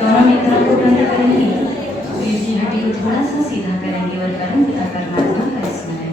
दोनों नेत्रों को बंद करेंगे, वीर की हड्डी को थोड़ा सा सीधा करेंगे और परम पिता परमात्मा का स्मरण।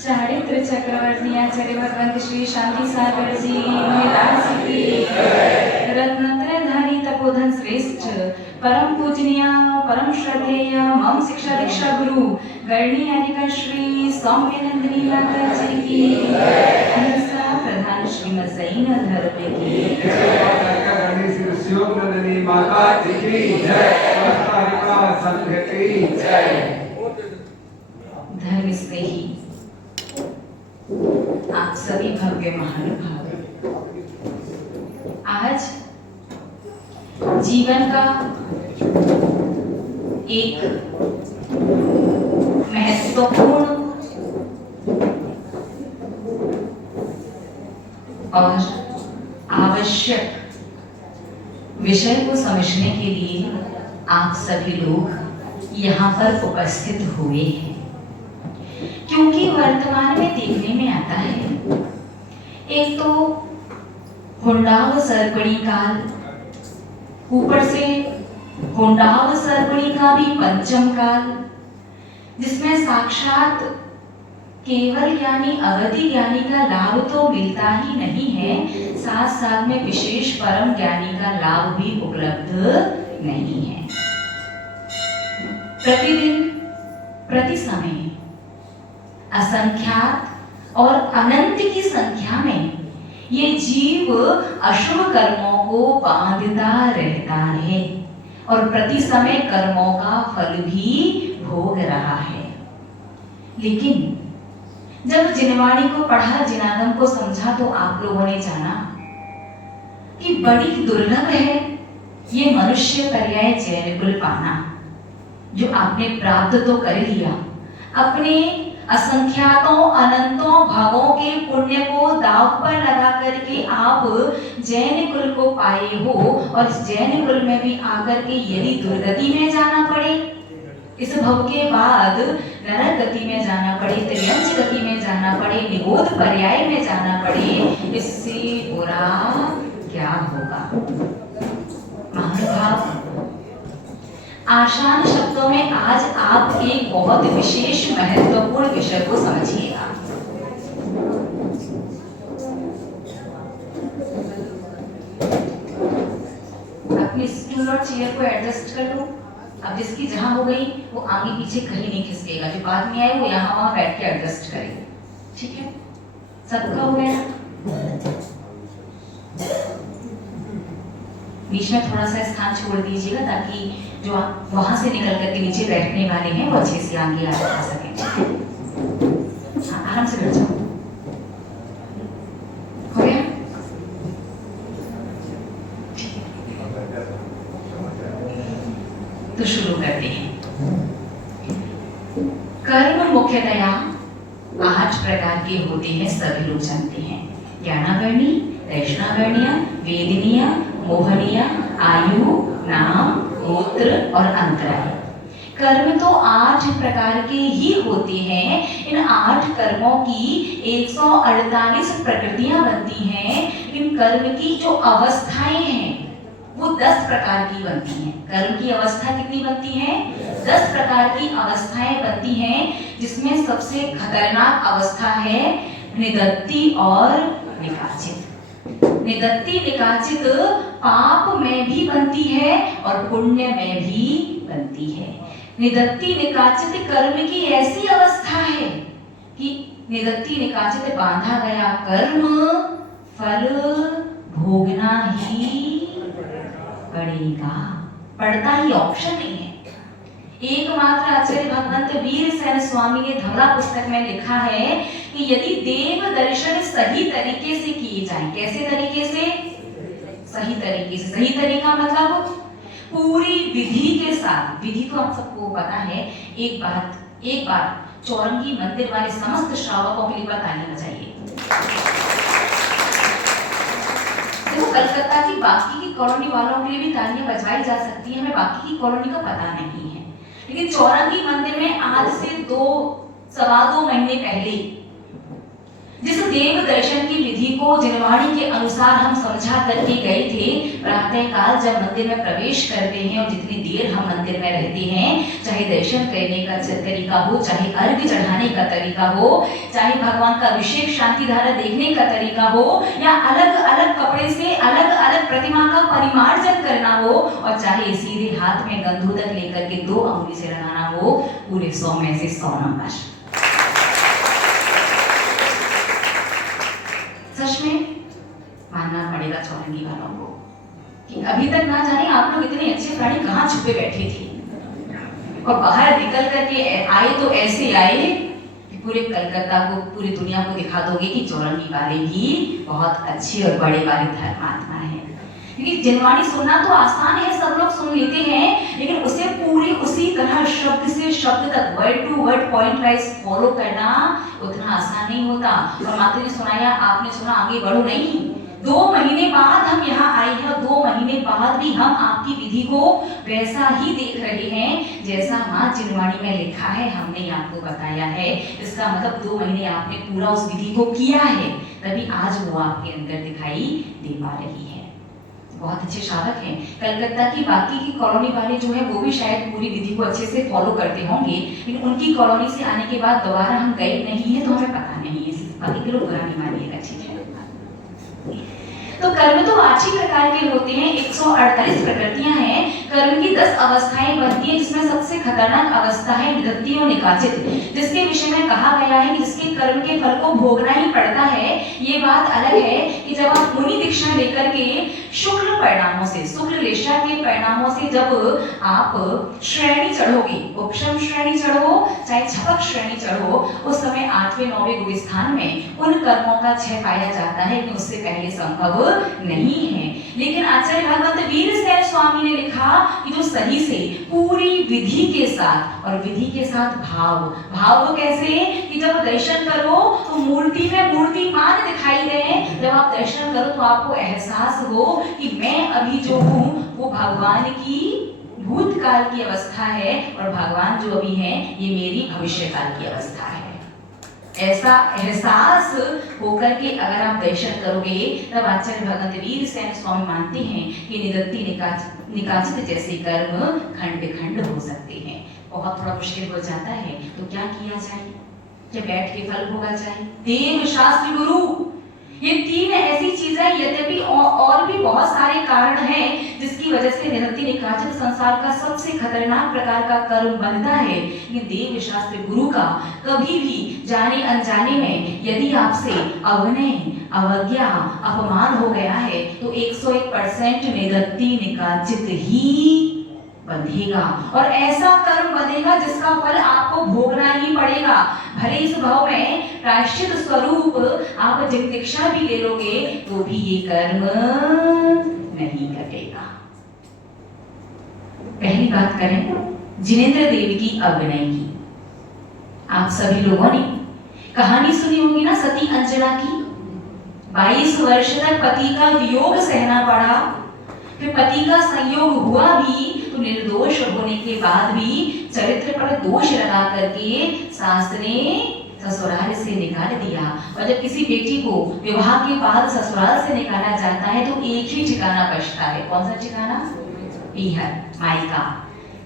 चारित्र चक्रवर्ती आचार्य भगवंत श्री शांति सागर जी महाराज की रत्नत्रयधारी तपोधन श्रेष्ठ परम पूजनीय परम श्रद्धेय मम शिक्षा दीक्षा गुरु गणनी आदिका श्री सौम्यनंदिनी माता जी की अहिंसा प्रधान श्रीमद जैन धर्म की माता जी की जय, संघ की जय। धर्म स्नेही आप सभी भव्य महानुभाव, आज जीवन का एक महत्वपूर्ण और आवश्यक विषय को समझने के लिए आप सभी लोग यहाँ पर उपस्थित हुए हैं, क्योंकि वर्तमान में देखने में आता है एक तो हुंडाव सर्पणी काल, ऊपर से हुंडाव सर्पणी का भी पंचम काल, जिसमें साक्षात केवल ज्ञानी अवधि ज्ञानी का लाभ तो मिलता ही नहीं है, साथ साथ में विशेष परम ज्ञानी का लाभ भी उपलब्ध नहीं है। प्रतिदिन प्रति समय असंख्यात और अनंत की संख्या में ये जीव अशुभ कर्मों को बांधता रहता है और प्रति समय कर्मों का फल भी भोग रहा है। लेकिन जब जिनवाणी को पढ़ा, जिनागम को समझा, तो आप लोगों ने जाना कि बड़ी दुर्लभ है ये मनुष्य पर्याय जैन कुल पाना, जो आपने प्राप्त तो कर लिया, अपने असंख्यातों अनंतों भागों के पुण्य को दाव पर लगा करके आप जैन कुल को पाए हो, और जैन कुल में भी आकर के यदि दुर्गति में जाना पड़े, इस भव के बाद नरक गति में जाना पड़े, त्रियंच गति में जाना पड़े, निगोध पर्याय में जाना पड़े, इससे बुरा क्या होगा। महानुभाव, आसान शब्दों में आज आप एक बहुत विशेष महत्वपूर्ण विषय को समझिएगा। अपनी स्टूल और चेयर को एडजस्ट कर लो। अब जिसकी जहां हो गई वो आगे पीछे कहीं नहीं खिसकेगा, जो बाद में आए वो यहाँ वहां बैठ के एडजस्ट करेगा। ठीक है, सबका हो गया। बीच में थोड़ा सा स्थान छोड़ दीजिएगा ताकि जो आप वहां से निकल करके नीचे बैठने वाले हैं वो अच्छे से आगे आ सकें। हाँ, आराम से बैठ जाओ। हो गया? तो शुरू करते हैं। कर्म मुख्यतया 8 प्रकार के होते हैं, सभी लोग जानते हैं। ज्ञानावरणी, वैष्णवर्णीय, वेदनीय, मोहनीय, आयु, नाम, गोत्र और अंतराय। कर्म तो 8 प्रकार के ही होते हैं। इन 8 कर्मों की 148 प्रकृतियां बनती हैं। इन कर्म की जो अवस्थाएं हैं वो 10 प्रकार की बनती हैं। कर्म की अवस्था कितनी बनती है? 10 प्रकार की अवस्थाएं बनती हैं, जिसमें सबसे खतरनाक अवस्था है निदत्ति और निकाचित। निदत्ति निकाचित पाप में भी बनती है और पुण्य में भी बनती है। निदत्ति निकाचित कर्म की ऐसी अवस्था है कि निदत्ति निकाचित बांधा गया कर्म फल भोगना ही पड़ेगा, पड़ता ही ऑप्शन नहीं है। एकमात्र आचार्य भगवंत वीरसेन स्वामी ने धवला पुस्तक में लिखा है कि यदि देव दर्शन सही तरीके से किए जाएं, कैसे तरीके से? सही तरीके से। सही तरीका मतलब पूरी विधि के साथ। विधि तो आप सबको पता है। एक बार चौरंगी मंदिर वाले समस्त श्रावकों के लिए ताली बजाइए। देखो, कलकत्ता की बाकी की कॉलोनी वालों के लिए भी तालियां बजाई जा सकती है, हमें बाकी की कॉलोनी का पता नहीं है। लेकिन चौरंगी मंदिर में आज से 2-2.25 महीने पहले जिस देव दर्शन की विधि को जिनवाणी के अनुसार हम समझा करके गए थे, प्रातःकाल जब मंदिर में प्रवेश करते हैं और जितनी देर हम मंदिर में रहते हैं, चाहे दर्शन करने का तरीका हो, चाहे अर्घ्य चढ़ाने का तरीका हो, चाहे भगवान का अभिषेक शांति धारा देखने का तरीका हो, या अलग अलग कपड़े से अलग अलग प्रतिमा का परिमार्जन करना हो, और चाहे सीधे हाथ में गंधोदक लेकर के 2 अंगुली से लगाना हो, पूरे 100 में से 100 नंबर। सच में मानना पड़ेगा चौरंगी वालों को कि अभी तक ना जाने आप लोग इतने अच्छे प्राणी कहाँ छुपे बैठे थे, और बाहर निकल करके आए तो ऐसे आए कि पूरे कलकत्ता को, पूरी दुनिया को दिखा दोगे कि चौरंगी वाले भी बहुत अच्छे और बड़े वाले धर्मात्मा हैं। क्योंकि जिनवाणी सुनना तो आसान है, सब लोग सुन लेते हैं, लेकिन उसे पूरी उसी तरह शब्द से शब्द तक, word to word, point wise follow करना उतना आसान नहीं होता। और माता जी सुनाया, आपने सुना, आगे बढ़ो नहीं। 2 महीने बाद हम यहाँ आए हैं और 2 महीने बाद भी हम आपकी विधि को वैसा ही देख रहे हैं जैसा माँ जिनवाणी में लिखा है, हमने आपको बताया है। इसका मतलब 2 महीने आपने पूरा उस विधि को किया है, तभी आज वो आपके अंदर दिखाई दे पा रही है। बहुत अच्छे श्रावक हैं। कलकत्ता की बाकी की कॉलोनी वाले जो है वो भी शायद पूरी विधि को अच्छे से फॉलो करते होंगे, लेकिन उनकी कॉलोनी से आने के बाद दोबारा हम गए नहीं है तो हमें पता नहीं है। बाकी के लोग बुरा नहीं मानिएगा, ठीक है। तो कर्म तो 8 ही प्रकार के होते हैं, 148 प्रकृतियां हैं। कर्म की 10 अवस्थाएं बनती हैं, जिसमें सबसे खतरनाक अवस्था है निदत्ति और निकाचित, जिसके विषय में कहा गया है कि जिसके कर्म के फल को भोगना ही पड़ता है। ये बात अलग है कि जब आप मुनि दीक्षा लेकर के शुक्ल परिणामों से, शुक्ल लेशा के परिणामों से जब आप श्रेणी चढ़ोगे, उपशम श्रेणी चढ़ो चाहे छपक श्रेणी चढ़ो, उस समय 8वें 9वें गुरु स्थान में उन कर्मों का क्षय पाया जाता है कि उससे पहले संभव नहीं है। लेकिन आचार्य भगवंत वीरसेन स्वामी ने लिखा कि जो सही से पूरी विधि के साथ, और विधि के साथ भाव तो कैसे कि जब दर्शन करो तो मूर्ति में मूर्तिमान दिखाई दे। जब आप दर्शन करो तो आपको एहसास हो कि मैं अभी जो हूँ वो भगवान की भूतकाल की अवस्था है, और भगवान जो अभी है ये मेरी भविष्यकाल की अवस्था है। ऐसा एहसास होकर के अगर आप दर्शन करोगे, तब आचार्य भगवंत वीरसेन स्वामी मानते हैं कि निदत्ति निकाचित जैसे कर्म खंड खंड हो सकते हैं। बहुत थोड़ा मुश्किल हो जाता है तो क्या किया जाए? क्या बैठ के फल भोगा जाए? देव शास्त्र गुरु, ये 3 ऐसी चीजें, यद्यपि और भी बहुत सारे कारण हैं जिसकी वजह से निदत्ति निकाचित संसार का सबसे खतरनाक प्रकार का कर्म बनता है। ये देव शास्त्र गुरु का कभी भी जाने अनजाने में यदि आपसे अवनय, अवज्ञा, अपमान हो गया है तो 101% निदत्ति निकाचित ही बंधेगा, और ऐसा कर्म बंधेगा जिसका फल आपको भोगना ही पड़ेगा। भले इस भाव में प्रायश्चित स्वरूप आप जिज्ञासा भी ले लोगे तो भी ये कर्म नहीं कटेगा। पहली बात करें जिनेंद्र देव की अभिनय की। आप सभी लोगों ने कहानी सुनी होगी ना सती अंजना की। 22 वर्ष तक पति का वियोग सहना पड़ा। फिर पति का संयोग हुआ भी तो निर्दोष होने के बाद भी चरित्र पर दोष लगा करके सास ने ससुराल से निकाल दिया। और जब किसी बेटी को विवाह के बाद ससुराल से निकाला जाता है तो एक ही ठिकाना बचता है। कौन सा ठिकाना? पीहर, मायका।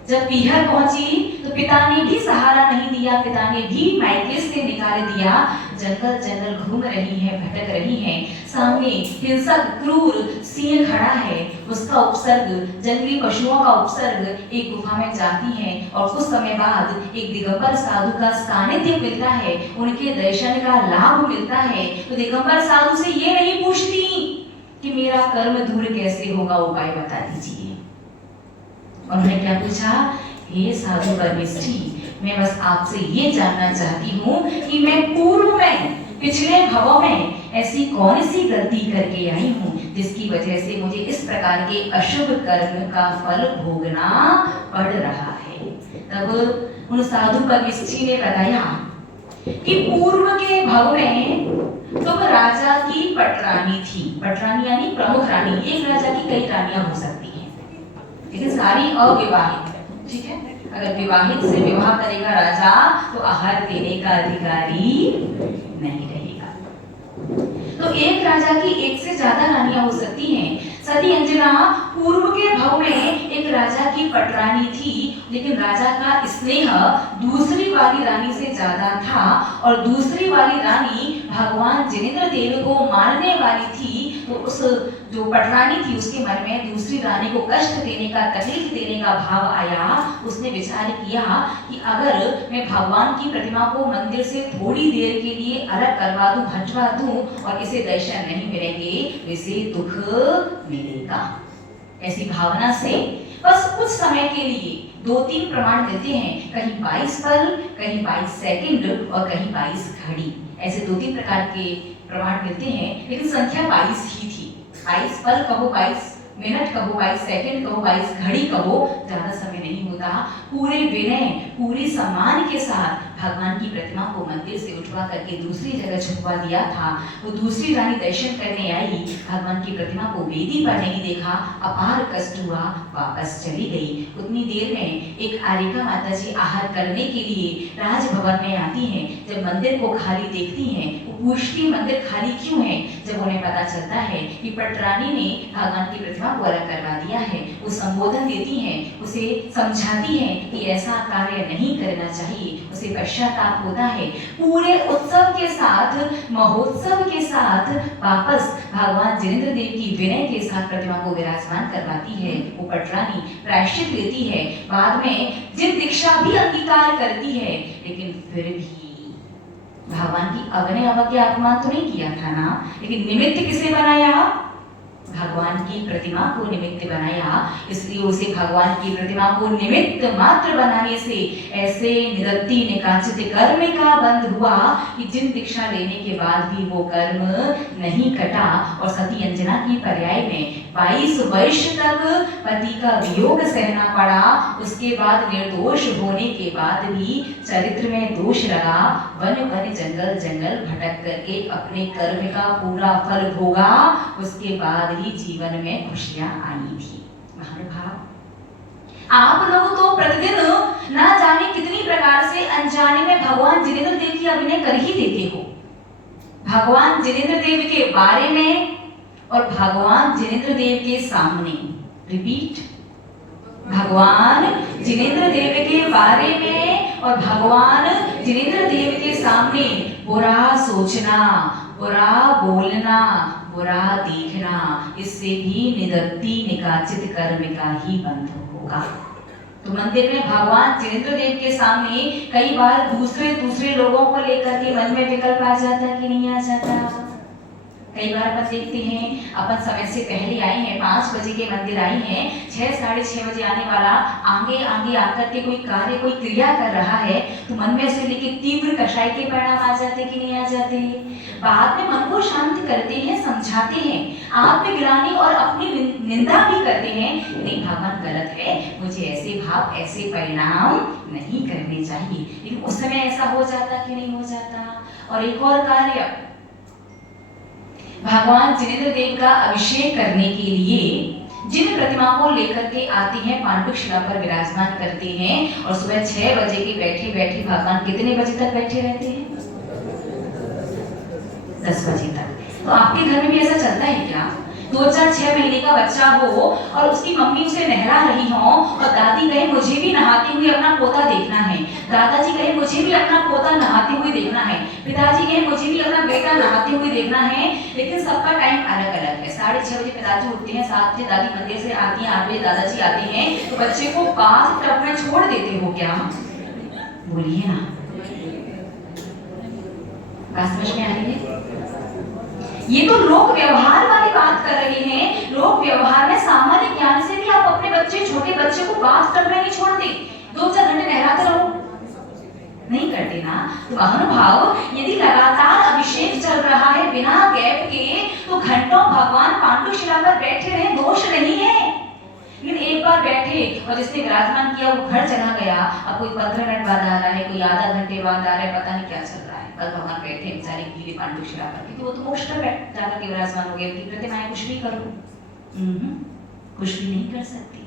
जब पीहर पहुंची तो पिता ने भी सहारा नहीं दिया, पिता ने भी मायके से निकाल दिया। जंगल जंगल घूम रही है, भटक रही है, सामने हिंसक क्रूर सिंह खड़ा है, उसका उपसर्ग, जंगली पशुओं का उपसर्ग एक गुफा में जाती है और कुछ समय बाद एक दिगंबर साधु का सानिध्य मिलता है, उनके दर्शन का लाभ मिलता है। तो दिगंबर साधु से ये नहीं पूछती कि मेरा कर्म दूर कैसे होगा, उपाय बता दीजिए। उन्होंने क्या पूछा? हे साधु परमेष्ठी, मैं बस आपसे ये जानना चाहती हूँ कि मैं पूर्व में, पिछले भवों में ऐसी कौन सी गलती करके आई हूँ जिसकी वजह से मुझे इस प्रकार के अशुभ कर्म का फल भोगना पड़ रहा है। तब उन साधु परमेष्ठी ने बताया कि पूर्व के भव में तुम राजा की पटरानी थी। पटरानी यानी प्रमुख रानी। एक राजा की कई रानियां हो सकती हैं, लेकिन सारी अविवाहित, ठीक है। अगर विवाहित से विवाह करेगा राजा तो आहार देने का अधिकारी नहीं रहेगा। तो एक राजा की एक से ज्यादा रानियां हो सकती हैं। सती अंजना पूर्व के भव में एक राजा की पटरानी थी, लेकिन राजा का स्नेह दूसरी वाली रानी से ज्यादा था और दूसरी वाली रानी भगवान जिनेंद्र देव को मारने वाली थी। तो उस जो पटरानी थी उसके मन में दूसरी रानी को कष्ट देने का, तकलीफ देने का भाव आया। उसने विचार किया कि अगर मैं भगवान की प्रतिमा को मंदिर से थोड़ी देर के लिए अलग करवा दूं, हटवा दूं और इसे दर्शन नहीं मिलेंगे तो इसे दुख मिलेगा। ऐसी भावना से बस कुछ समय के लिए 2-3 प्रमाण देते हैं, कहीं 22 पल, कहीं 22 सेकंड और कहीं 22 घड़ी। ऐसे 2-3 प्रकार के प्रमाण मिलते हैं, लेकिन संख्या 22 ही थी। 22 पल कहो, 22 मिनट कहो, 22 सेकंड कहो, 22 घड़ी कहो, ज्यादा समय नहीं होता। पूरे विनय, पूरे सम्मान के साथ भगवान की प्रतिमा को मंदिर से उठवा करके दूसरी जगह छुपवा दिया था। वो दूसरी रानी दर्शन करने आई, भगवान की प्रतिमा को वेदी पर नहीं देखा, अपार कष्ट हुआ, वापस चली गई। उतनी देर में एक आरिका माता जी आहार करने के लिए राजभवन में आती हैं। जब मंदिर को खाली देखती हैं, वो पूछती मंदिर खाली क्यों है। जब उन्हें पता चलता है कि पटरानी ने भगवान की प्रतिमा को अलग करवा दिया है, वो संबोधन देती हैं, उसे समझाती हैं कि ऐसा कार्य नहीं करना चाहिए, उसे पश्चाताप होता है। पूरे उत्सव के साथ, महोत्सव के साथ वापस भगवान जिनेंद्र देव की विनय के साथ प्रतिमा को विराजमान करवाती है। वो पटरानी प्रायश्चित लेती है, बाद में जिन दीक्षा भी अंगीकार करती है, लेकिन फिर भी भगवान की अग्नि अवज्ञा अपमान तो नहीं किया था ना, लेकिन निमित्त किसे बनाया? भगवान की प्रतिमा को निमित्त बनाया। इसलिए उसे भगवान की प्रतिमा को निमित्त मात्र बनाने से ऐसे निरति निकाचित कर्म का बंध हुआ कि जिन दीक्षा लेने के बाद भी वो कर्म नहीं कटा। और सती अंजना की पर्याय में 22 वर्ष तक पति का वियोग सहना पड़ा। उसके बाद निर्दोष होने के बाद भी चरित्र में दोष लगा, वन वन जंगल जंगल भटक करके अपने कर्म का पूरा फल भोगा। उसके बाद ही जीवन में खुशियां आई थी। महानुभाव, आप लोग तो प्रतिदिन ना जाने कितनी प्रकार से अनजाने में भगवान जिनेंद्र देव की अभिनय कर ही देते हो। भगवान जिनेंद्र देव के बारे में और भगवान जिनेंद्र देव के सामने, रिपीट, भगवान जिनेंद्र देव के बारे में और भगवान जिनेंद्र देव के सामने बुरा सोचना, बुरा बोलना, बुरा देखना, इससे भी निदत्ति निकाचित कर्म का ही बंध होगा। तो मंदिर में भगवान जिनेंद्र देव के सामने कई बार दूसरे लोगों को लेकर के मन में विकल्प आ जाता कि नहीं आ जाता। कई बार अपन देखते हैं, अपन समय से पहले आए हैं, 5 बजे के मंदिर आई हैं, 6 साढ़े 6 बजे आने वाला आगे आगे आकर के कोई कार्य, कोई क्रिया कर रहा है, तो मन में उसे लेके तीव्र कषाय के परिणाम आ जाते कि नहीं आ जाते। बाद में मन को शांत करते हैं, समझाते हैं, आत्मग्लानि और अपनी निंदा भी करते हैं, नहीं भगवान गलत है, मुझे ऐसे भाव, ऐसे परिणाम नहीं करने चाहिए। लेकिन उस समय ऐसा हो जाता कि नहीं हो जाता। और एक और कार्य, भगवान जिनेंद्र देव का अभिषेक करने के लिए जिन प्रतिमा को लेकर के आते हैं पांडु शिला पर विराजमान करते हैं और सुबह 6 बजे के बैठे बैठे भगवान कितने बजे तक बैठे रहते हैं? 10 बजे तक। तो आपके घर में भी ऐसा चलता है क्या? 2-4-6 महीने का बच्चा हो और उसकी मम्मी उसे नहला रही हो और दादी कहे मुझे भी नहाते हुए अपना पोता देखना है, दादाजी कहे मुझे भी अपना पोता नहाते हुए देखना है, पिताजी कहे मुझे भी अपना बेटा नहाते हुए देखना है, लेकिन सबका टाइम अलग अलग है। 6:30 बजे पिताजी उठते हैं, 7 बजे दादी मंदिर से आती हैं, 8 बजे दादाजी आते हैं, तो बच्चे को बाथ टब में छोड़ देते हो क्या? बोलिए ना, बात समझ में आ रही है? ये तो लोक व्यवहार वाली बात कर रहे हैं। लोक व्यवहार में सामान्य ज्ञान से भी आप अपने बच्चे, छोटे बच्चे को बाथ टब में नहीं छोड़ते, 2-4 घंटे नहलाते रहो, नहीं करते ना। तो महानुभाव, यदि लगातार अभिषेक चल रहा है बिना गैप के, तो घंटों भगवान पांडु शिला पर बैठे रहे, दोष नहीं है। लेकिन एक बार बैठे और जिसने विराजमान किया वो घर चला गया, अब कोई 15 मिनट बाद आ रहा है, कोई आधा घंटे बाद आ रहा है, पता नहीं क्या चल रहा है। कल भगवान बैठे बेचारे गिरे पांडु शिला पर, क्योंकि वो तो मोक्ष पर जाकर के विराजमान हो गए, उनकी प्रतिमाएं कुछ भी करो, कुछ भी नहीं कर सकती।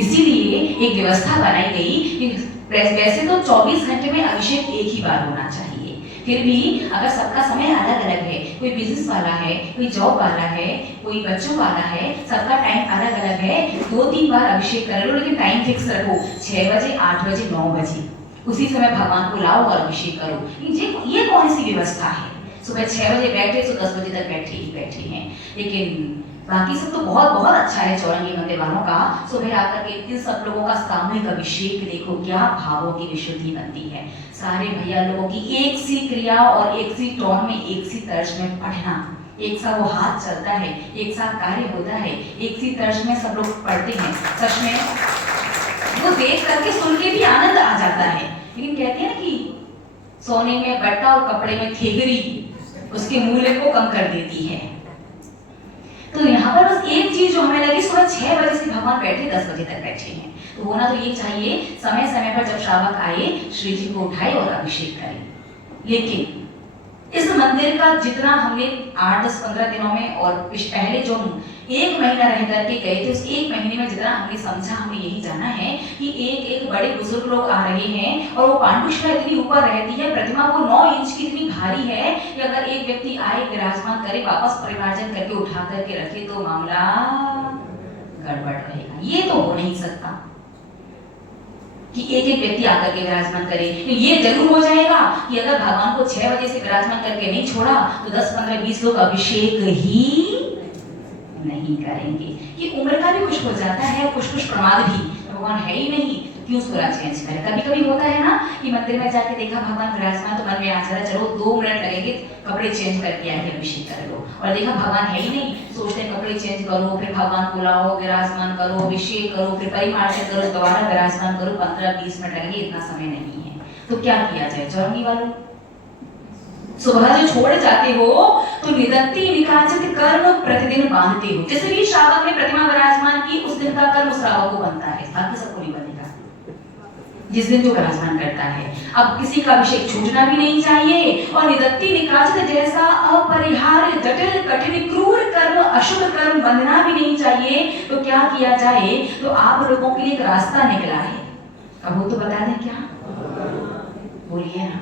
इसीलिए एक व्यवस्था बनाई गई कि वैसे तो 24 घंटे में अभिषेक एक ही बार होना चाहिए, फिर भी अगर सबका समय अलग अलग है, कोई बिजनेस वाला है, कोई जॉब वाला है, कोई बच्चों वाला है, सबका टाइम अलग अलग है, 2-3 बार अभिषेक कर लो, लेकिन टाइम फिक्स रखो, 6 बजे, 8 बजे, 9 बजे, उसी समय भगवान को लाओ और अभिषेक करो। ये कौन सी व्यवस्था है? सुबह 6 बजे बैठे तो 10 बजे तक बैठे हैं, लेकिन बाकी सब तो बहुत बहुत अच्छा है चौरंगी मंदिर वालों का। सुबह आकर के इन सब लोगों का सामूहिक अभिषेक देखो, क्या भावों की विशुद्धि बनती है। सारे भैया लोगों की एक सी क्रिया और एक सी टोन में, एक सी तर्ज में पढ़ना, एक सा वो हाथ चलता है, एक साथ कार्य होता है, एक सी तर्ज में सब लोग पढ़ते हैं। सच में वो देख करके सुन के भी आनंद आ जाता है। लेकिन कहते हैं कि सोने में बट्टा और कपड़े में थेगरी उसके मूल्य को कम कर देती है। तो यहाँ पर बस एक चीज जो हमें लगी, सुबह 6 बजे से भगवान बैठे, 10 बजे तक बैठे हैं, तो होना तो ये चाहिए समय समय पर जब श्रावक आए श्री जी को उठाए और अभिषेक करें। लेकिन इस मंदिर का जितना हमने 8-10-15 दिनों में और पहले जो 1 महीना रह करके गए थे, उस 1 महीने में जितना हमने समझा, हमने यही जाना है कि एक बड़े बुजुर्ग लोग आ रहे हैं और वो पांडु शिला इतनी ऊपर रहती है, प्रतिमा वो 9 इंच की इतनी भारी है कि अगर एक व्यक्ति आए, विराजमान करे, वापस परिमार्जन करके उठा करके रखे तो मामला गड़बड़ रहेगा। ये तो हो नहीं सकता कि एक व्यक्ति आकर के विराजमान करे। तो ये जरूर हो जाएगा कि अगर भगवान को 6 बजे से विराजमान करके नहीं छोड़ा तो 10-15-20 लोग अभिषेक ही नहीं करेंगे। कि उम्र का भी कुछ हो जाता है, कुछ प्रमाद भी, भगवान है ही नहीं तो क्यों सूरा चेंज करें। कभी कभी होता है ना कि मंदिर में जाके देखा भगवान विराजमान, तो मन में आ जाता चलो 2 मिनट लगेंगे, कपड़े चेंज करके आके अभिषेक कर लो, और देखा भगवान है ही नहीं, सोचते कपड़े चेंज करो, फिर भगवान को लाओ, विराजमान करो, अभिषेक करो, फिर परिमार्जन करो, दोबारा विराजमान करो, 15-20 मिनट लगेंगे, इतना समय नहीं है। तो क्या किया जाए चौरंगी वालों? सुबह जो छोड़ जाते हो तो निदत्ति निकाचित कर्म प्रतिदिन बांधते हो। जैसे भी श्रावक ने प्रतिमा विराजमान की, उस दिन का कर्म श्रावक को बनता है, बाकी सबको नहीं बनेगा जिस दिन जो विराजमान करता है। अब किसी का अभिषेक छूटना भी नहीं चाहिए, और निदत्ति निकाचित जैसा अपरिहार्य जटिल कठिन क्रूर कर्म, अशुभ कर्म बनना भी नहीं चाहिए। तो क्या किया जाए? तो आप लोगों के लिए एक रास्ता निकला है, अब वो तो बता दें क्या? बोलिए ना।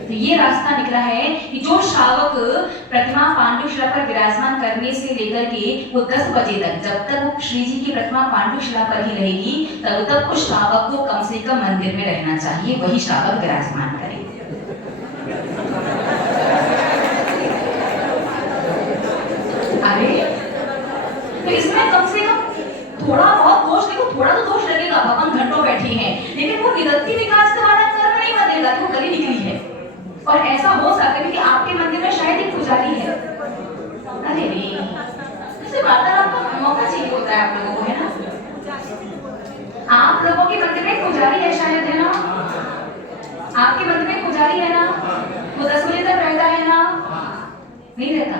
तो ये रास्ता निकला है कि जो श्रावक प्रतिमा पांडु शिला पर विराजमान करने से लेकर के वो 10 बजे तक, जब तक वो श्री जी की प्रतिमा पांडु शिला पर ही रहेगी, तब तक उस श्रावक को कम से कम मंदिर में रहना चाहिए, वही श्रावक विराजमान करे। अरे तो इसमें कम से कम थोड़ा बहुत दोष, देखो थोड़ा तो दोष लगेगा, भगवान घंटों बैठे हैं, लेकिन वो निदत्ति निकाच वाला कर्म नहीं बनेगा, वो गली निकली है। और ऐसा हो सकता है कि आपके मंदिर में शायद एक पुजारी है, अरे रे, इससे वार्तालाप का मौका चाहिए होता है आप लोगों को, है ना? आप लोगों के मंदिर में पुजारी है शायद, है ना? आपके मंदिर में पुजारी है ना? वो 10 बजे तक रहता है ना? नहीं रहता?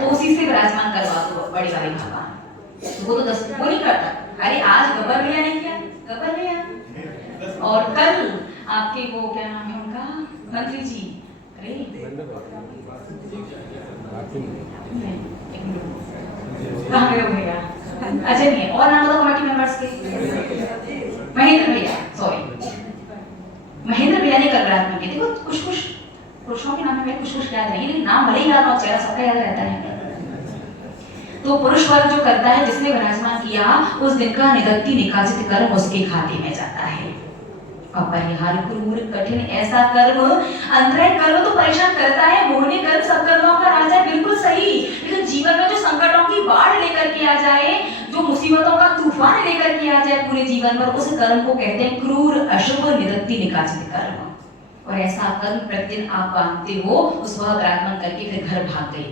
तो उसी से विराजमान करवा दो बड़ी वाली भगवान। वो तो 10 वो नहीं करता, अरे आज गब्बर भैया नहीं किया, गब्बर भैया, और कल आपके वो क्या नाम है उनका, मंत्री जी, अरे कहाँ गए हो भैया? अच्छा नहीं है। और नाम बताओ कमेटी मेंबर्स के। महेंद्र भैया, सॉरी महेंद्र भैया ने कल रात में किए। देखो कुछ कुछ पुरुषों के नाम में कुछ कुछ याद नहीं, लेकिन नाम भले ही याद हो, चेहरा सबका याद रहता है। तो पुरुष वर्ग जो करता है, जिसने विराजमान किया, उस दिन का निदत्ति निकाचित कर्म उसके खाते में जाता है। अपरिहार्य क्रूर कठिन ऐसा कर्म, अंतराय कर्म तो परेशान करता है। मोहनी कर्म सब कर्मों का राजा है, बिल्कुल सही। लेकिन जीवन में जो संकटों की बाढ़ लेकर के आ जाए, जो मुसीबतों का तूफान लेकर के आ जाए पूरे जीवन पर, उस कर्म को कहते हैं क्रूर अशुभ निदत्ति निकाचित कर्म। और ऐसा कर्म प्रतिदिन आप मानते हो, उस वह विराजमान करके फिर घर भाग गए।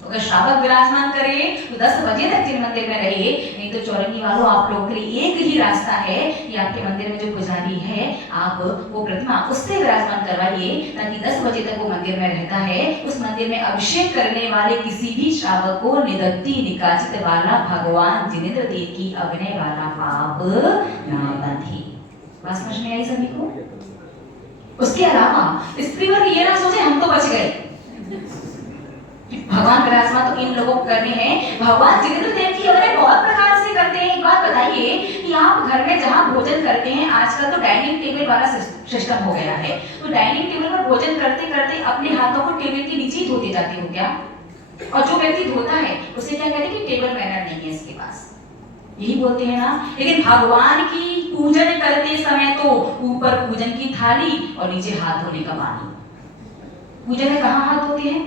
तो अगर श्रावक विराजमान करे तो 10 बजे तक जिन मंदिर में रहिए, नहीं तो चौरंगी वालों आप लोग के लिए एक ही रास्ता है कि आपके मंदिर में जो पुजारी है, आप वो प्रतिमा उससे विराजमान करवाइए, ताकि 10 बजे तक वो मंदिर में रहता है। उस मंदिर में अभिषेक करने वाले किसी भी श्रावक को निदत्ति निकाचित वाला भगवान जिनेंद्र देव की अभिनय वाला पाप ना बंधे। बात समझ में आई सभी को? उसके अलावा स्त्री वर्ग ये ना सोचे हम तो बच गए, भगवान विराजमान तो इन लोगों को करने हैं। भगवान जिनेंद्र देव की अभिनय बहुत प्रकार से करते हैं। एक बात बताइए कि आप घर में जहां भोजन करते हैं, आजकल तो डाइनिंग टेबल वाला सिस्टम हो गया है, तो डाइनिंग टेबल पर भोजन करते करते अपने हाथों को टेबल के नीचे ही धोते जाते हो क्या? और जो व्यक्ति धोता है उसे क्या कहते हैं कि टेबल मैनर नहीं है इसके पास, यही बोलते हैं ना। लेकिन भगवान की पूजन करते समय तो ऊपर पूजन की थाली और नीचे हाथ धोने का पानी। पूजन में कहाँ हाथ धोते हैं?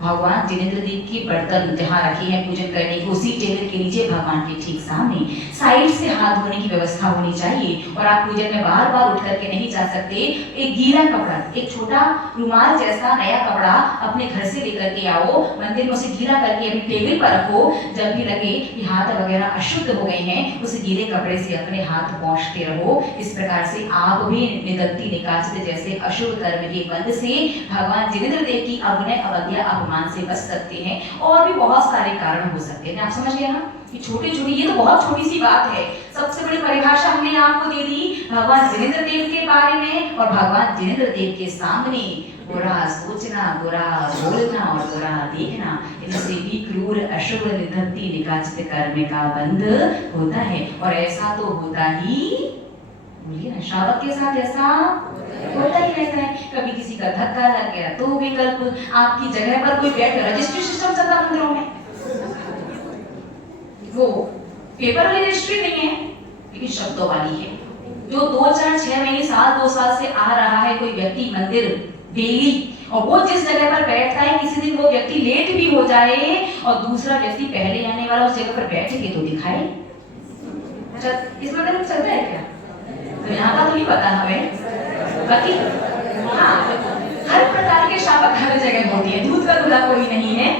भगवान जिनेंद्र देव के बर्तन जहाँ रखे हैं पूजन करने को, उसी टेबल के नीचे भगवान के ठीक सामने साइड से हाथ धोने की व्यवस्था होनी चाहिए। और आप पूजन में बार बार उठ करके नहीं जा सकते। एक गीला कपड़ा, एक छोटा रुमाल जैसा नया कपड़ा अपने घर से लेकर के आओ, मंदिर में उसे गीला करके अपनी टेबल पर रखो। जब भी लगे कि हाथ वगैरह अशुद्ध हो गए हैं, उस गीले कपड़े से अपने हाथ पोंछते रहो। इस प्रकार से आप भी निदत्ति निकाचित जैसे अशुभ कर्म के बंध से भगवान जिनेंद्र देव की अभिनय अवज्ञा अपमान से बच सकते हैं। और भी बहुत सारे कारण हो सकते हैं। आप समझ गए ना कि छोटी छोटी, ये तो बहुत छोटी सी बात है। सबसे बड़ी परिभाषा हमने आपको दे दी भगवान जिनेंद्र देव के बारे में, और भगवान जिनेंद्र देव के सामने बुरा सोचना, बुरा बोलना और बुरा देखना, इनसे भी क्रूर अशुभ निदत्ति निकाचित कर्म का बंध होता है। और ऐसा तो होता ही, बोलिए ना, श्रावक के साथ ऐसा होता ही रहता है। कभी किसी का धक्का लग गया तो विकल्प, आपकी जगह पर कोई बैठ कर रजिस्ट्री सिस्टम चलता मंदिरों में, वो पेपर वाली रजिस्ट्री नहीं है लेकिन शब्दों वाली है, जो 2 4 6 महीने साल 2 साल से आ रहा है कोई व्यक्ति मंदिर डेली, और वो जिस जगह पर बैठता है, किसी दिन वो व्यक्ति लेट भी हो जाए और दूसरा व्यक्ति पहले आने वाला उस जगह पर बैठे के तो दिखाए। अच्छा, इस मंदिर में चलता है क्या? तो यहाँ का तो नहीं पता हमें, बाकी हाँ, हर प्रकार के श्रावक हर जगह होती है, दूध का दूल्हा कोई नहीं है।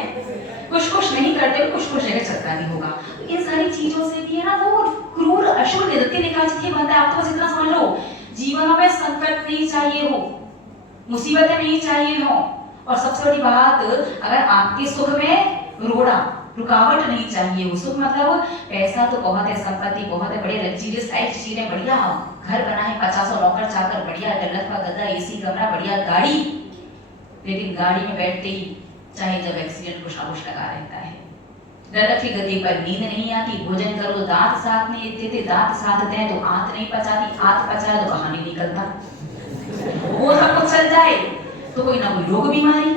कुछ नहीं करते, कुछ जगह चलता भी होगा। इन सारी चीजों से भी है ना, वो क्रूर अशुभ निदत्ति निकाचित ही बनता है। आप तो बस इतना समझ लो, जीवनों में संकट नहीं चाहिए हो, मुसीबतें नहीं चाहिए हो, और सबसे बड़ी बात, अगर आपके सुख में रोड़ा रुकावट नहीं चाहिए हो। सुख मतलब पैसा तो बहुत है, संपत्ति बहुत है, बड़े लग्जरियस टाइप चीजें, बढ़िया घर बना है, 50 नौकर चाकर, बढ़िया डल्लक का गद्दा, एसी कमरा, बढ़िया गाड़ी, लेकिन गाड़ी में बैठते ही चाहे जब एक्सीडेंट कुछ लगा रहता है, डल्लक की गद्दे पर नींद नहीं आती, भोजन करो तो दांत साथ नहीं देते, दांत साधते हैं तो आंत नहीं पचाती, आंत पचाए तो बाहर नहीं निकलता, वो सब कुछ चल जाए तो कोई ना कोई रोग बीमारी।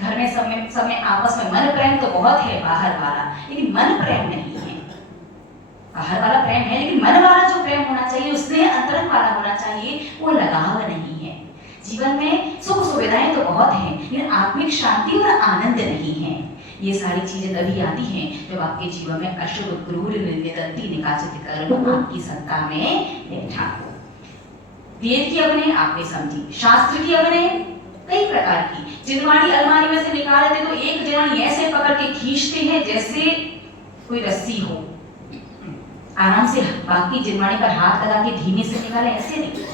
घर में सब में आपस में मन प्रेम तो बहुत है बाहर वाला, लेकिन मन प्रेम नहीं है। बाहर वाला प्रेम है, लेकिन मन वाला जो प्रेम होना चाहिए, उसमें अंतरंग वाला होना चाहिए, वो लगाव नहीं है। जीवन में सुख सुविधाएं तो बहुत हैं, लेकिन आत्मिक शांति और आनंद नहीं है। ये सारी चीजें तभी आती हैं जब आपके जीवन में अशुभ क्रूर निदत्ति निकाचित कर्म आपकी सत्ता में बैठा हो। वेद की अभिनय आपने समझी, शास्त्र की अभिनय कई प्रकार की। जिनवाणी अलमारी में से निकालते तो एक जिनवाणी ऐसे पकड़ के खींचते हैं जैसे कोई रस्सी हो, आराम से बाकी जिनवाणी पर हाथ लगा के धीमे से निकाले, ऐसे नहीं,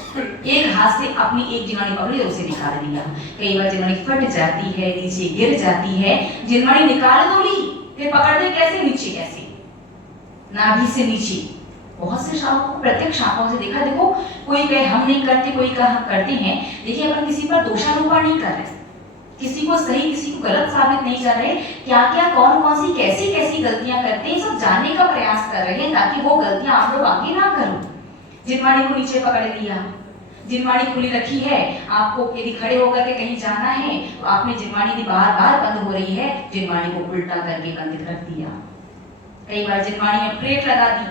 एक हाथ से अपनी एक जिनवाणी पकड़ी उसे निकाल दिया। कई बार जिनवाणी फट जाती है, नीचे गिर जाती है, जिनवाणी निकाल तो ली, फिर पकड़ते कैसे, नीचे कैसे, नाभि से नीचे, बहुत से श्रावकों को प्रत्यक्ष आंखों से देखा। देखो, कोई कहे हम नहीं करते, कोई कहे हम करते हैं। देखिए, अपन किसी पर दोषारोपण नहीं कर रहे, किसी को सही किसी को गलत साबित नहीं कर रहे। क्या क्या कौन कौन सी कैसी कैसी गलतियां करते हैं, सब जानने का प्रयास कर रहे हैं ताकि वो गलतियां आप लोग आगे ना करो। जिनवाणी को नीचे पकड़ लिया, जिनवाणी खुली रखी है, आपको यदि खड़े होकर के कहीं जाना है तो आपने जिनवाणी यदि बार बार बंद हो रही है, जिनवाणी को उल्टा करके बंद रख दिया। कई बार जिनवाणी में प्लेट लगा दी,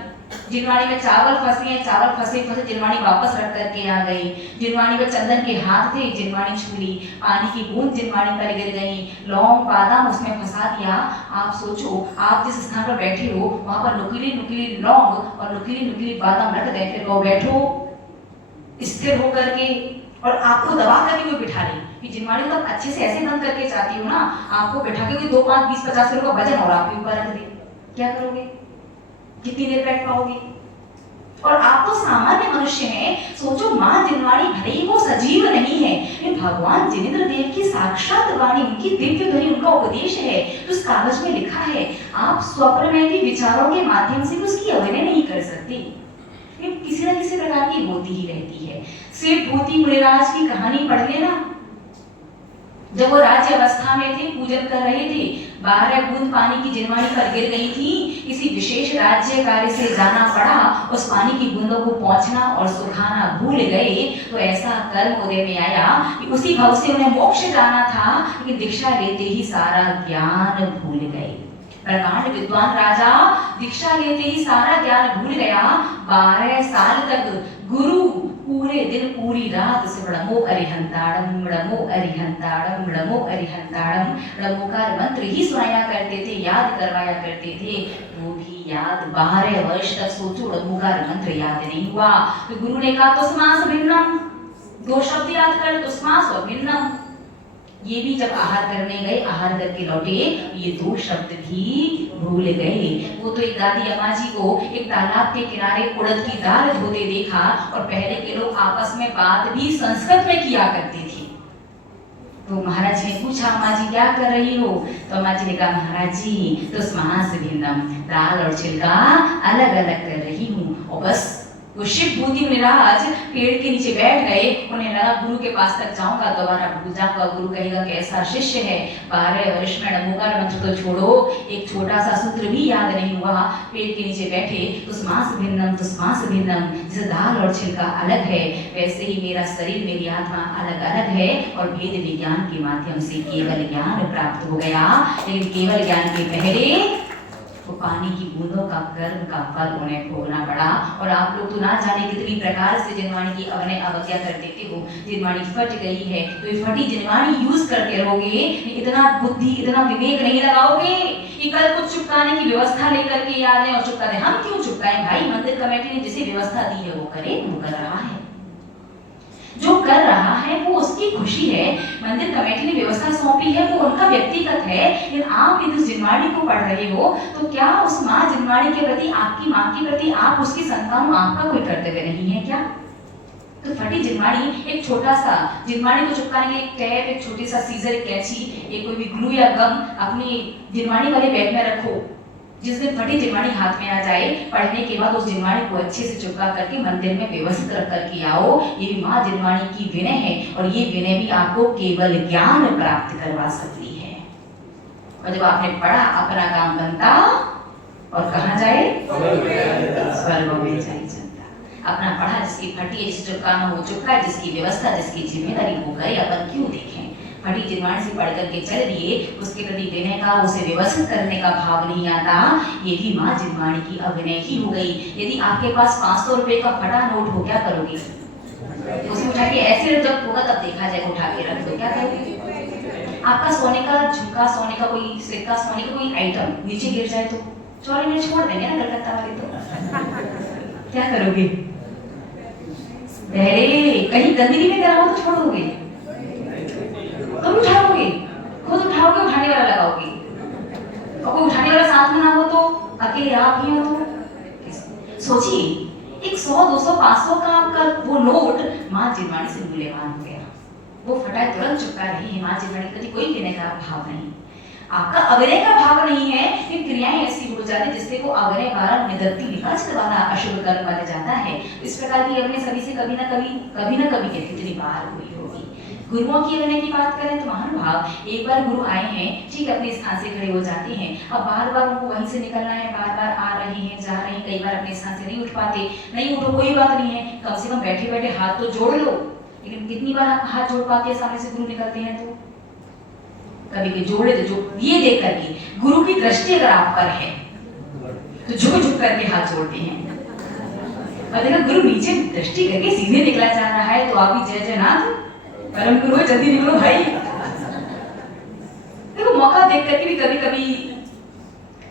जिनवाणी में चावल फंसे हैं, चावल फंसे फंसे जिनवाणी वापस रख करके आ गई। जिनवाणी में चंदन के हाथ थे, जिनवाणी छू ली, पानी की बूंद जिनवाणी पर गिर गई, लौंग बादाम उसमें फंसा दिया। आप सोचो, आप जिस स्थान पर बैठे हो वहां पर नुकीली नुकीली लौंग और नुकीली नुकीली बादाम रख दे, फिर वो बैठो स्थिर होकर के और आपको दबा करके कोई बिठा ले कि जिनवाणी को अच्छे से ऐसे बंद करके चाहती हो ना, आपको बिठा के 2 5 20 50 किलो का वजन और आपके ऊपर रख दे, क्या करोगे? कितनी देर बैठ पाओगे? और आप तो सामान्य मनुष्य हैं। सोचो, मां जिनवाणी भले ही वो सजीव नहीं है, लेकिन भगवान जिनेंद्र देव की साक्षात वाणी, उनकी दिव्य ध्वनि, उनका उपदेश है तो उस कागज में लिखा है। आप स्वप्न में भी विचारों के माध्यम से उसकी अभिनय नहीं कर सकते, किसी न किसी प्रकार की होती ही रहती है। सेठ भूति मुनिराज की कहानी पढ़ लेना। जब वो राज्य अवस्था में थे, पूजन कर रहे थे, 12 बूंद पानी की जिनवाणी पर गिर गई थी। किसी विशेष राज्य कार्य से जाना पड़ा, उस पानी की बूंदों को पहुंचना और सुखाना भूल गए, तो ऐसा कर्म उदय में आया कि उसी भाव से उन्हें मोक्ष जाना था, लेकिन दीक्षा लेते ही सारा ज्ञान भूल गए। प्रकांड विद्वान राजा दीक्षा लेते ही सारा ज्ञान भूल गया। 12 साल तक गुरु पूरे दिन पूरी रात से मृमो अरिहंताड़म मृमो अरिहंताड़म मृमो अरिहंताड़म णमोकार मंत्र ही सुनाया करते थे, याद करवाया करते थे। वो भी याद 12 वर्ष तक सोचो णमोकार मंत्र याद नहीं हुआ। तो गुरु ने कहा तो समास भिन्नम, 2 शब्द याद कर, तो समास और भिन्नम। ये भी जब आहार करने गए, आहार करके लौटे, ये 2 शब्द भी भूल गए। वो तो एक दादी अम्मा जी को एक तालाब के किनारे उड़द की दाल धोते देखा, और पहले के लोग आपस में बात भी संस्कृत में किया करते थे। तो महाराज ने पूछा, अम्मा जी क्या कर रही हो? तो अम्मा जी ने कहा, महाराज जी तो समास भिन्नम, दाल और छिलका अलग अलग कर रही हूँ। और बस वो शिव भूति मुनिराज पेड़ के नीचे बैठ गए। उन्हें लगा गुरु के पास तक जाऊंगा, दोबारा भूल जाऊंगा, गुरु कहेगा कैसा शिष्य है। 12 वर्ष में णमोकार मंत्र तो छोड़ो, एक छोटा सा सूत्र भी याद नहीं हुआ। पेड़ के नीचे बैठे, तुस्मास भिन्नम तुस्मास भिन्नम, जैसे दाल और छिलका अलग है, वैसे ही मेरा शरीर मेरी आत्मा अलग अलग है। और भेद विज्ञान के माध्यम से केवल ज्ञान प्राप्त हो गया, लेकिन केवल ज्ञान के पहले तो पानी की बूंदों का कर्म का फल उन्हें भोगना पड़ा। और आप लोग तो ना जाने कितनी प्रकार से जिनवाणी की अवनय अवज्ञा कर देते हो। जिनवाणी फट गई है तो ये फटी जिनवाणी यूज करते रहोगे, इतना बुद्धि इतना विवेक नहीं लगाओगे कि कल कुछ चुपकाने की व्यवस्था लेकर के आ जाए और चुपका दे। हम क्यों चुपकाएं भाई? मंदिर कमेटी ने जिसे व्यवस्था दी है वो करे, वो कर रहा है, जो कर रहा है वो उसकी खुशी है। मंदिर कमेटी ने व्यवस्था सौंपी है, वो उनका व्यक्तिगत है। लेकिन आप यदि उस जिनवाणी को पढ़ रहे हो तो क्या उस माँ जिनवाणी के प्रति, आपकी माँ के प्रति, आप उसकी संतान, आपका कोई कर्तव्य नहीं है क्या? तो फटी जिनवाणी, एक छोटा सा जिनवाणी को चिपकाने के लिए एक टैप, एक छोटी सा सीजर, एक कैंची, एक कोई भी ग्लू या गम अपनी जिनवाणी वाले बैग में रखो। जिस दिन फटी जिनवाणी हाथ में आ जाए, पढ़ने के बाद उस जिनवाणी को अच्छे से चिपका करके मंदिर में व्यवस्थित रख करके आओ। ये भी माँ जिनवाणी की विनय है, और ये विनय भी आपको केवल ज्ञान प्राप्त करवा सकती है। और जब आपने पढ़ा, अपना काम बनता और कहाँ जाए? स्वर्ग में जाए जनता। अपना पढ़ा, जिसकी फटी है, जिसे चिपकाना हो चुका, जिसकी व्यवस्था, जिसकी जिम्मेदारी वो करे, अपन क्यों देखें? फटी जिनवाणी से पढ़ करके चल दिए, उसके प्रति विनय का, उसे व्यवस्थित करने का भाव नहीं आता, ये भी माँ जिनवाणी की अभिनय ही हो गई। यदि आपके पास 500 रुपए का फटा नोट हो, क्या करोगे? उसे उठा के ऐसे जब होगा तब देखा जाएगा, उठा के रख दो, क्या करोगे? आपका सोने का झुमका, सोने का कोई सिक्का, सोने का कोई आइटम नीचे गिर जाए तो चोरी में छोड़ देंगे ना कलकत्ता वाले, तो क्या करोगे? पहले कहीं गंदगी में गिरा हो तो छोड़ दोगे, तुम उठाओगे, खुद उठाओगे, उठाने वाला लगाओगे, और कोई उठाने वाला साथ में ना हो तो, अकेले आप ही हो तो सोचिए, एक 100, 200, 500 का आपका वो नोट माँ जिनवाणी से मूल्यवान हो गया। वो फटाए तुरंत चुपका रही है, माँ जिनवाणी के प्रति कोई विनय का भाव नहीं। आपका अग्रय का भाव नहीं है कि क्रियाएं ऐसी हो जाती जिससे को अग्रय कारण निदत्ति निकाचित वाला अशुभ कर्म बन जाता है। इस प्रकार की अपने सभी से कभी ना कभी कितनी बार हुई होगी। गुरुओं की अग्रय की बात करें तो महानुभाव एक बार गुरु आए हैं, ठीक अपने स्थान से खड़े हो जाते हैं, अब बार बार उनको वहीं से निकलना है, बार बार आ रहे हैं जा रहे हैं, कई बार अपने स्थान से नहीं उठ पाते, नहीं उठो कोई बात नहीं है, कम से कम बैठे बैठे हाथ तो जोड़ लो। लेकिन कितनी बार आप हाथ जोड़ पाते हैं सामने से गुरु निकलते हैं तो कभी कोई जोड़े तो जो ये देख करके गुरु की दृष्टि अगर आप पर है तो झुक झुक करके हाथ जोड़ते हैं, और देखो गुरु नीचे दृष्टि करके सीधे निकला जा रहा है तो आप भी जय जयनाथ परम गुरु जल्दी निकलो भाई। देखो मौका देख करके भी कभी कभी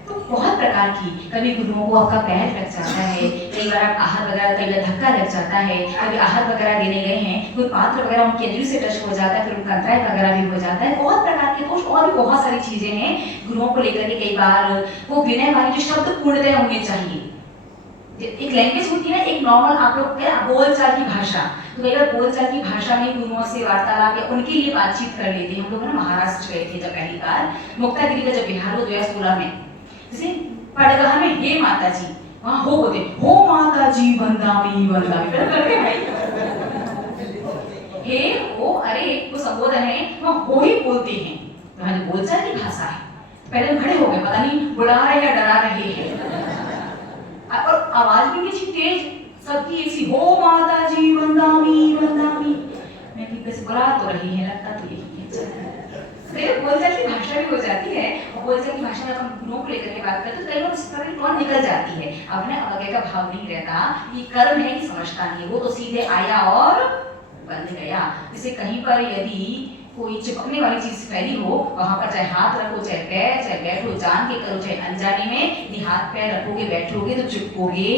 तो बहुत प्रकार की, कभी गुरुओं को आपका पैर लग जाता है, कई बार आप आहार वगैरह, कई बार धक्का लग जाता है, कभी आहार वगैरह देने गए हैं, कोई पात्र वगैरह उनकी अंजलि से टच हो जाता है, फिर उनका अंतराय वगैरह भी हो जाता है। बहुत प्रकार के दोष और भी बहुत सारी चीजें हैं गुरुओं को लेकर के। कई बार वो विनय वाली जो शब्द पूर्णतः होने चाहिए, एक लैंग्वेज होती है, एक नॉर्मल आप लोग क्या बोलचाल की भाषा, तो कई बार बोलचाल की भाषा में गुरुओं से वार्तालाप या उनके लिए बातचीत कर लेते हैं। हम लोग ना महाराष्ट्र गए थे जब पहली बार, मुक्तागिरी का जब बिहार हो 2016 में, जैसे पड़गहा में हे माता जी, वहां हो बोलते हो माता जी वंदामी वंदामी करके भाई हे हो, अरे वो संबोधन है वहां हो ही बोलते हैं, वहां जो बोलचाल की भाषा है। पहले हम खड़े हो गए, पता नहीं बुला रहे या डरा रहे हैं, और आवाज भी कितनी तेज, सबकी एक सी, हो माता जी वंदामी वंदामी। मैं भी बस बुला तो रही है, लगता तो यही है। बोलचाल की भाषा भी हो जाती है, और बोलचाल की भाषा में हम गुरुओं को लेकर के बात करते हैं तो कई बार उस पर कौन निकल जाती है, अपने अवज्ञा का भाव नहीं रहता, ये कर्म है कि समझता नहीं, वो तो सीधे आया और बंध गया। जैसे कहीं पर यदि कोई चिपकने वाली चीज फैली हो, वहां पर चाहे हाथ रखो चाहे पैर, चाहे बैठो जान के करो चाहे अनजाने में, यदि हाथ पैर रखोगे बैठोगे तो चिपकोगे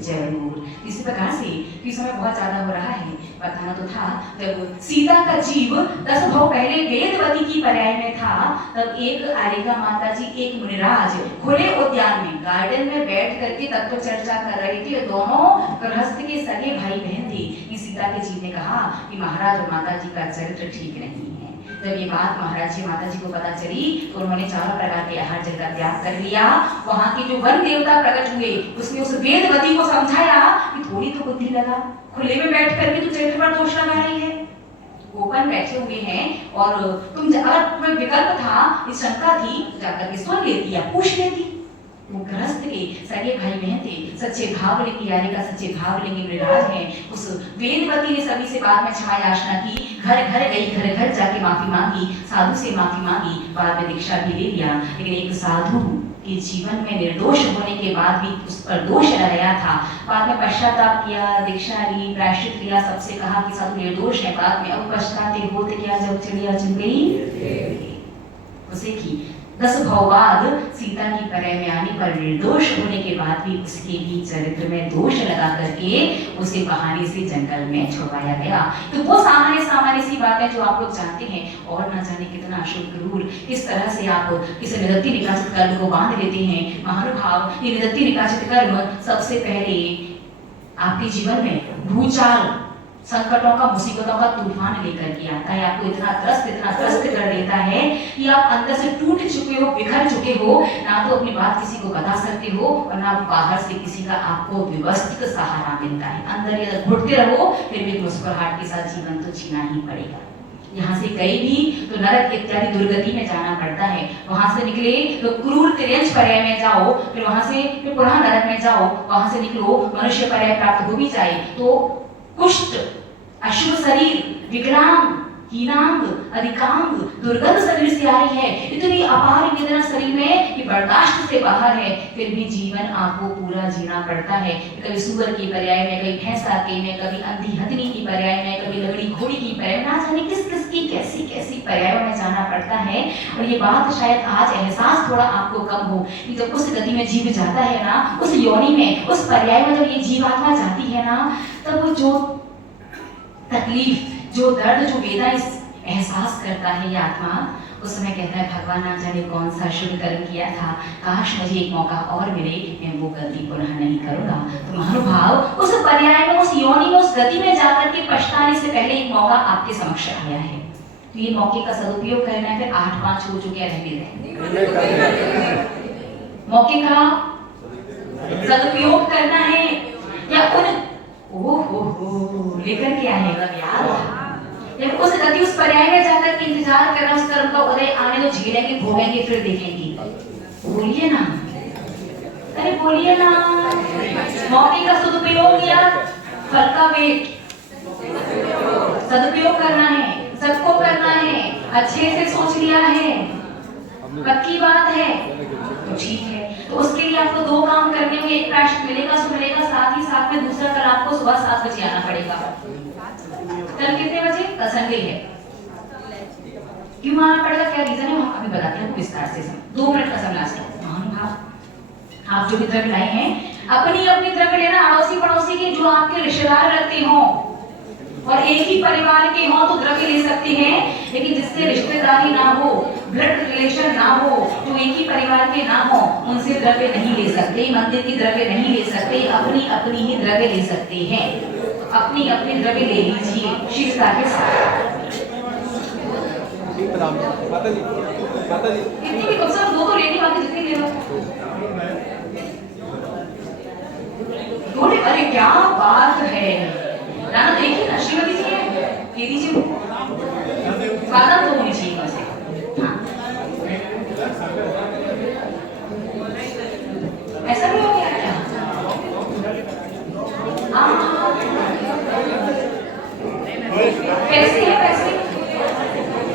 जरूर। इसी प्रकार से कि समय बहुत ज्यादा हो रहा है, बताना तो था, जब सीता का जीव 10 भाव पहले वेदवती की पर्याय में था, तब एक आर्यिका माता जी एक मुनिराज खुले उद्यान में गार्डन में बैठ करके तत्व चर्चा कर रहे थे। दोनों गृहस्थ के सगे भाई बहन थे। सीता के जीव ने कहा कि महाराज और माता जी का चरित्र ठीक नहीं है। जब ये बात महाराज जी माता जी को पता चली तो उन्होंने चारों प्रकार के आहार जल का त्याग कर लिया। वहां के जो वन देवता प्रकट हुए, उसने उस वेदवती को समझाया कि थोड़ी तो बुद्धि लगा, खुले में बैठ करके तू चरित्र पर दोष लगा रही है, ओपन बैठे हुए हैं, और तुम अगर तुम्हें विकल्प था, इस शंका थी, जाकर के सुन लेती या पूछ लेती। वो गृहस्थ के सगे भाई बहन थे, सच्चे भावलिंगी यानी का सच्चे भावलिंगी मृगराज हैं। उस वेदवती ने सभी से बाद में क्षमा याचना की, घर घर गई, घर घर जाके माफी मांगी, साधु से माफी मांगी, बाद में दीक्षा भी ले लिया। लेकिन एक साधु के जीवन में निर्दोष होने के बाद भी उस पर दोष रह था, बाद में पश्चाताप किया, दीक्षा ली, प्रायश्चित किया, सबसे कहा कि साधु निर्दोष है, बाद में अब पश्चाताप होते क्या जब चिड़िया चुन गई उसे की। 10 भाव बाद सीता की पर्याय में आने पर निर्दोष होने के बाद भी उसके भी चरित्र में दोष लगा करके उसे बहाने से जंगल में छुड़वाया गया। तो वो सामान्य सी बात है जो आप लोग जानते हैं, और ना जाने कितना अशुभ क्रूर किस तरह से आप इस निदत्ति निकासित कर्म को बांध लेते हैं। महानुभाव, ये निदत्ति निकासित कर्म सबसे पहले आपके जीवन में भूचाल, संकटों का, मुसीबतों का तूफान लेकर के आता है। आपको इतना त्रस्त कर देता है कि आप अंदर से टूट चुके हो, बिखर चुके हो, ना तो अपनी बात किसी को बता सकते हो और ना बाहर से किसी का आपको व्यवस्थित सहारा मिलता है। अंदर यदि घुटते रहो फिर भी मुस्कुराहट के साथ जीवन तो जीना ही पड़ेगा। यहाँ से गए भी तो नरक इत्यादि दुर्गति में जाना पड़ता है, वहां से निकले तो क्रूर तिर्यंच पर्याय में जाओ, फिर वहां से फिर पुनः नरक में जाओ, वहां से निकलो मनुष्य पर्याय प्राप्त हो भी जाए तो कुष्ठ, अशुभ शरीर, विकलांग, हीनांग, अधिकांग, दुर्गंध शरीर से आ रही है, इतनी अपार वेदना शरीर में कि बर्दाश्त से बाहर है, फिर भी जीवन आपको पूरा जीना पड़ता है। कभी सूअर की पर्याय में, कभी भैंसा के में, कभी अंधी हथनी की पर्याय में, कभी लगड़ी घोड़ी की पर्याय में, ना जाने किस किस की कैसी कैसी पर्यायों में जाना पड़ता है। और ये बात शायद आज एहसास थोड़ा आपको कम हो कि जब उस गति में जीव जाता है ना, उस योनि में, उस पर्याय में जब ये जीवात्मा जाती है ना, तब वो जो तकलीफ, जो दर्द, जो वेदना एहसास करता है ये आत्मा, उस समय कहता है भगवान ना जाने कौन सा शुभ कर्म किया था, काश मुझे एक मौका और मिले, मैं वो गलती पुनः नहीं करूंगा। तो महानुभाव, उस पर्याय में, उस योनि में, उस गति में जाकर के पछताने से पहले एक मौका आपके समक्ष आया है। ये मौके का सदुपयोग करना है, फिर 8-5 हो चुके हैं रहने। मौके का सदुपयोग करना है या उन ओहो लेकर के आएगा यार, जब उस गति उस पर्याय में जाकर के इंतजार करना उस कर्म का उदय आने तो झेलेंगे भोगेंगे फिर देखेंगे। बोलिए ना, अरे बोलिए ना, मौके का सदुपयोग या फल का वेट। सदुपयोग करना है, सबको करना है, अच्छे से सोच लिया है, पक्की बात है तो ठीक है। तो उसके लिए आपको 2 काम करने होंगे, एक प्रायश्चित मिलेगा सो मिलेगा, साथ ही साथ में दूसरा कल आपको सुबह 7 बजे आना पड़ेगा। कल कितने बजे? कल संडे है। क्यों आना पड़ेगा, क्या रीजन है, हम अभी बताते हैं विस्तार से। 2 मिनट का समय लास्ट है। महानुभाव, आप जो भी द्रव्य लाए हैं अपनी अपनी द्रव्य लेना, अड़ोसी पड़ोसी के जो आपके रिश्तेदार रहते हो और एक ही परिवार के हो तो द्रव्य ले सकते हैं, लेकिन जिससे रिश्तेदारी ना हो, ब्लड रिलेशन ना हो, जो एक ही परिवार के ना हो, उनसे द्रव्य नहीं ले सकते, मंदिर की द्रव्य नहीं ले सकते, अपनी अपनी ही द्रव्य ले सकते हैं। अपनी अपनी द्रव्य ले लीजिए शिष्टता के साथ। कितनी भी कम से कम 2 तो लेनी, बाकी जितनी ले लो। अरे क्या बात है, राना देखिए ना, श्रीमती जी है, दे दीजिए। बादाम तो होनी चाहिए वैसे। हाँ। ऐसा भी हो गया क्या? हाँ। पैसे है, पैसे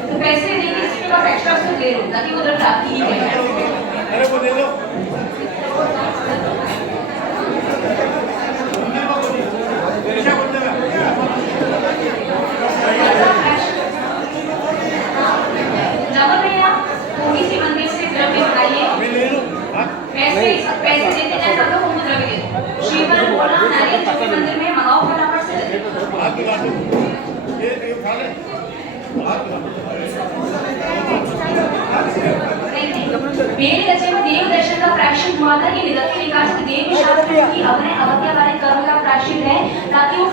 तो पैसे देंगे, इसके बाद एक्स्ट्रा उसको दे दो ताकि वो द्रव्य आपकी ही है। अरे वो दे दो। पैसे देते जाए सब लोग उनको द्रव्य दे दो। श्रीवर बोला नारियल चौकी मंदिर में मंगाओ फटाफट से। मेरे रचे में देव दर्शन का प्रायश्चित हुआ था कि निरंतर निकासित देव शास्त्र की अपने अवज्ञा वाले कर्म का प्रायश्चित है ताकि वो